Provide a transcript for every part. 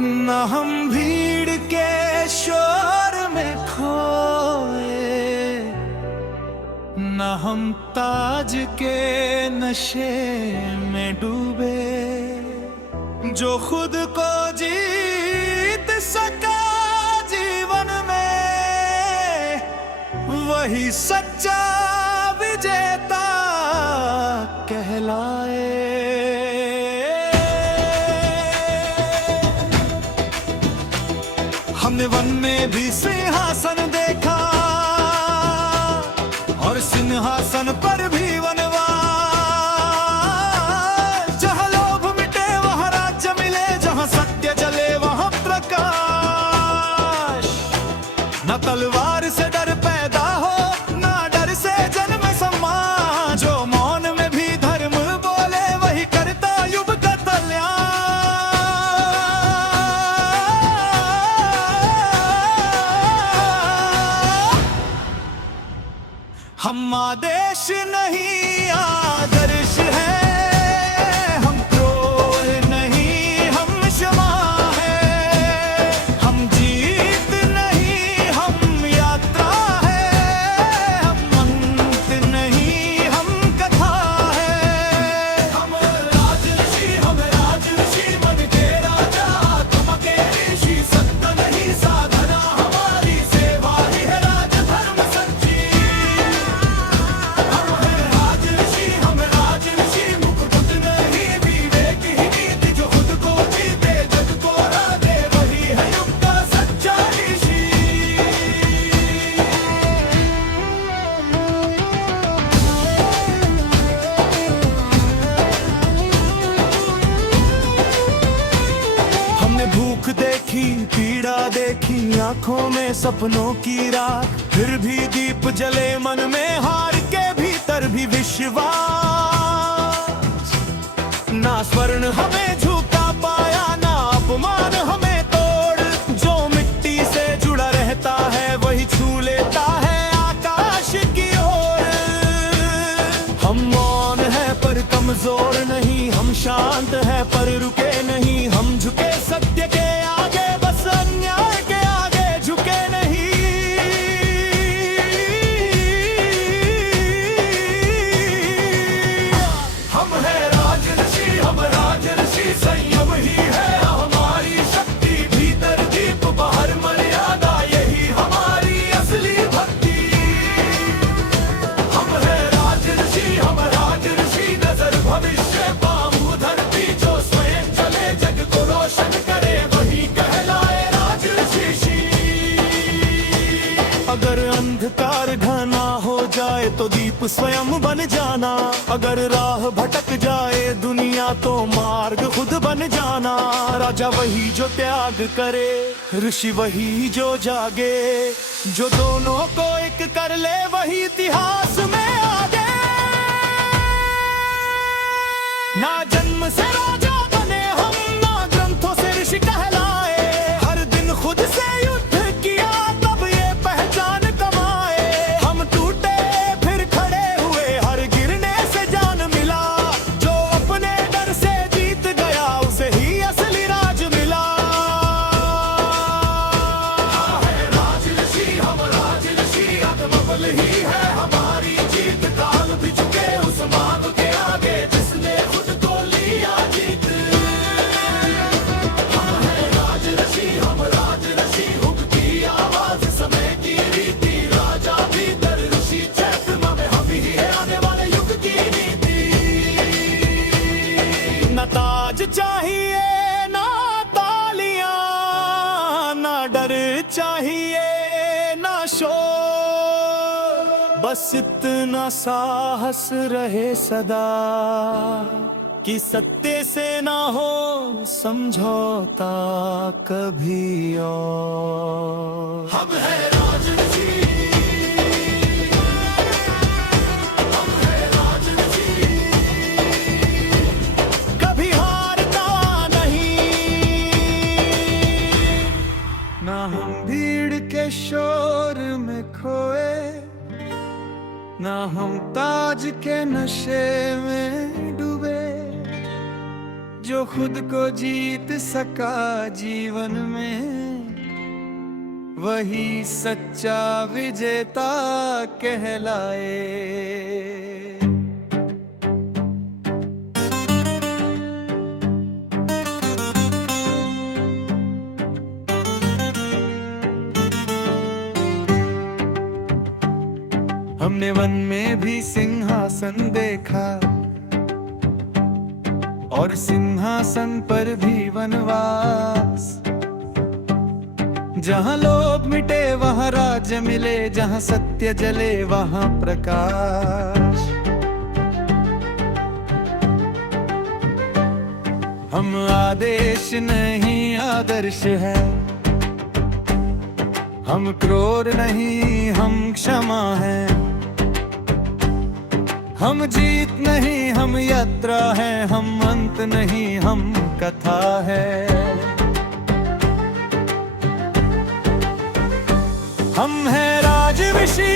न हम भीड़ के शोर में खोए, न हम ताज के नशे में डूबे। जो खुद को जीत सका जीवन में, वही सच्चा विजेता कहलाए। हमने वन में भी सिंहासन देखा और सिंहासन पर भी वनवास। जहाँ लोभ मिटे वहाँ राज्य मिले, जहाँ सत्य जले वहाँ प्रकाश। न तलवार से डर पैदा हो, ना डर से जन्म सम्मान। जो मौन में भी धर्म बोले, वही करता युग का कल्याण। हम आदेश नहीं आदर्श है, हम क्रोध नहीं हम क्षमा है। हम जीत नहीं हम यात्रा है, हम अंत नहीं हम कथा है। हम राजऋषि मन के राजा, तुम के ऋषि संत नहीं साधना हमारी सेवा ही है राजधर्म सच्ची। भूख देखी, पीड़ा देखी, आंखों में सपनों की राख। फिर भी दीप जले मन में, हार के भीतर भी विश्वास। ना स्वर्ण हमें झुका पाया, ना अपमान हमें तोड़। जो मिट्टी से जुड़ा रहता है, वही छू लेता है आकाश की ओर। हम मौन है पर कमजोर नहीं, हम शांत है पर रुके नहीं। हम झुके सत्य के आगे, बस अन्याय के आगे झुके नहीं। हम है राजऋषि संयम ही है हमारी शक्ति। भीतर दीप बाहर मर्यादा, यही हमारी असली भक्ति। हम है राजऋषि नजर भविष्य पाऊं धरती। जो स्वयं चले जग को रोशन करे, वही कहलाए राजऋषि। अगर अंधकार घना हो जाए तो दीप स्वयं बन जाना। अगर राह भटक जाए दुनिया तो मार्ग खुद बन जाना। राजा वही जो त्याग करे, ऋषि वही जो जागे। जो दोनों को एक कर ले, वही इतिहास में आगे। ना जन्म से राजा बने हम, ना ग्रंथों से ऋषि कहलाए। हर दिन खुद से युद्ध किया, तब ये पहचान कमाए। हम टूटे फिर खड़े हुए, हर गिरने से जान मिला। जो अपने डर से जीत गया, उसे ही असली राज मिला। हम राजऋषि आत्मबल ही है हमारी जीत। काल भी चुके उस मांग के आगे, जिसने खुद को लिया जीत। हम है राजऋषि उगती आवाज समय की रीति। राजा भीतर ऋषि चैत्य में, हम ही है आने वाले युग की नीति। न ताज चाहिए ना तालियां, ना डर चाहिए ना शोर। बस इतना साहस रहे सदा, कि सत्य से ना हो समझौता कभी और। हम है राजऋषि, हम है राजऋषि। कभी हारता नहीं, ना हम भीड़ के शोर में खोए, ना हम ताज के नशे में डूबे। जो खुद को जीत सका जीवन में, वही सच्चा विजेता कहलाए। हमने वन में भी सिंहासन देखा, और सिंहासन पर भी वनवास। जहाँ लोभ मिटे वहाँ राज्य मिले, जहाँ सत्य जले वहाँ प्रकाश। हम आदेश नहीं आदर्श है, हम क्रोध नहीं हम क्षमा है। हम जीत नहीं हम यात्रा है, हम अंत नहीं हम कथा है। हम है राजऋषि,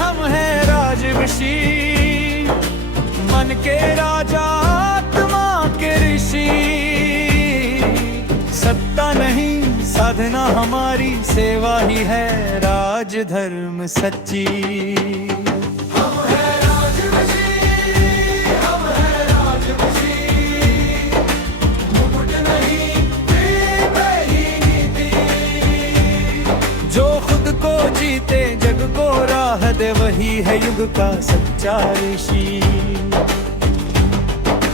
हम है राजऋषि, मन के राजा आत्मा के ऋषि। सत्ता नहीं साधना हमारी, सेवा ही है राज धर्म सच्ची। जीते जग को राह दे, वही है युग का सच्चा ऋषि।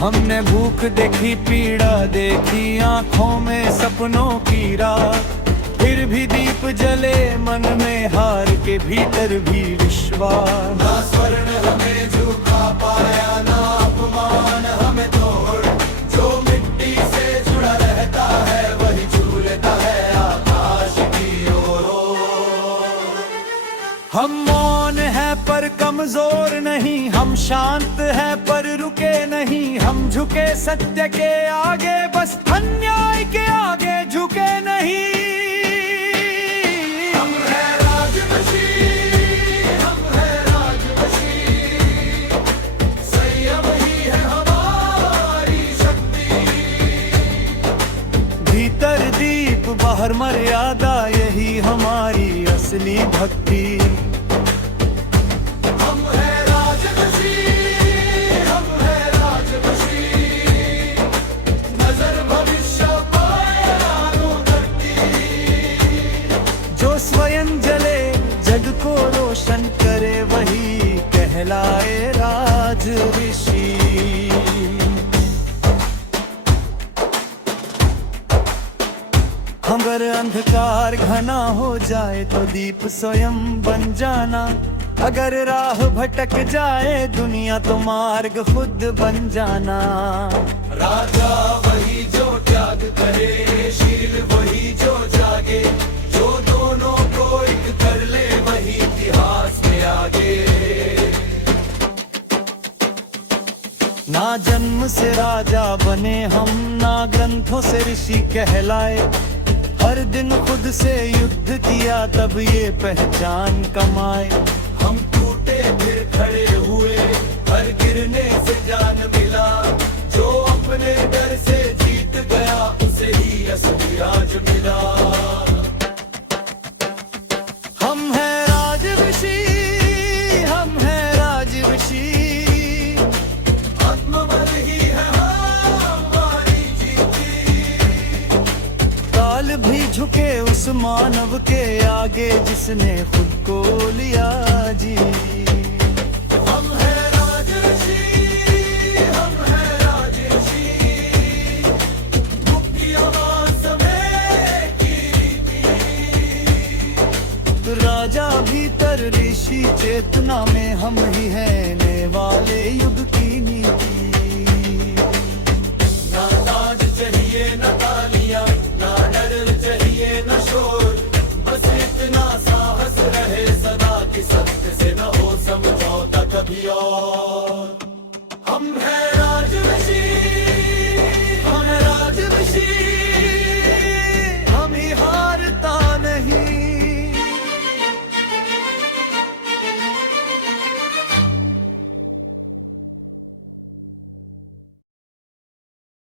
हमने भूख देखी पीड़ा देखी, आंखों में सपनों की रात। फिर भी दीप जले मन में, हार के भीतर भी विश्वास। ना स्वर्ण हमें झुका पाया, ना अपमान हमें तोड़। जो मिट्टी से जुड़ा रहता है वही छू लेता है आकाश की ओर। हम मौन है पर कमजोर नहीं, हम शांत है पर रुके नहीं। हम झुके सत्य के आगे, बस अन्याय के आगे झुके नहीं। हम है राजऋषि, हम है राजऋषि, संयम ही है हमारी शक्ति। भीतर दीप बाहर मर्यादा, यही हमारी असली भक्ति। स्वयं जले जग को रोशन करे, वही कहलाए राजऋषि। अगर अंधकार घना हो जाए तो दीप स्वयं बन जाना। अगर राह भटक जाए दुनिया तो मार्ग खुद बन जाना। राजा वही जो त्याग करे, शील वही जो जागे। जो दोनों को एक कर ले वही इतिहास में आगे। ना जन्म से राजा बने हम, ना ग्रंथों से ऋषि कहलाए। हर दिन खुद से युद्ध किया तब ये पहचान कमाए। हम टूटे फिर खड़े हुए, हर गिरने से जान मिला। जो अपने डर से जीत गया उसे ही असली राज मिला। हम है राजऋषि, हम है राजऋषि, आत्मबल ही है हमारी जीती। काल भी झुके उस मानव के आगे जिसने खुद को लिया जी। हम है राजऋषि, हम है राजऋषि, मुक्ति आवाज समय की रीति। राजा भीतर ऋषि चेतना में, हम ही हैं ने वाले युग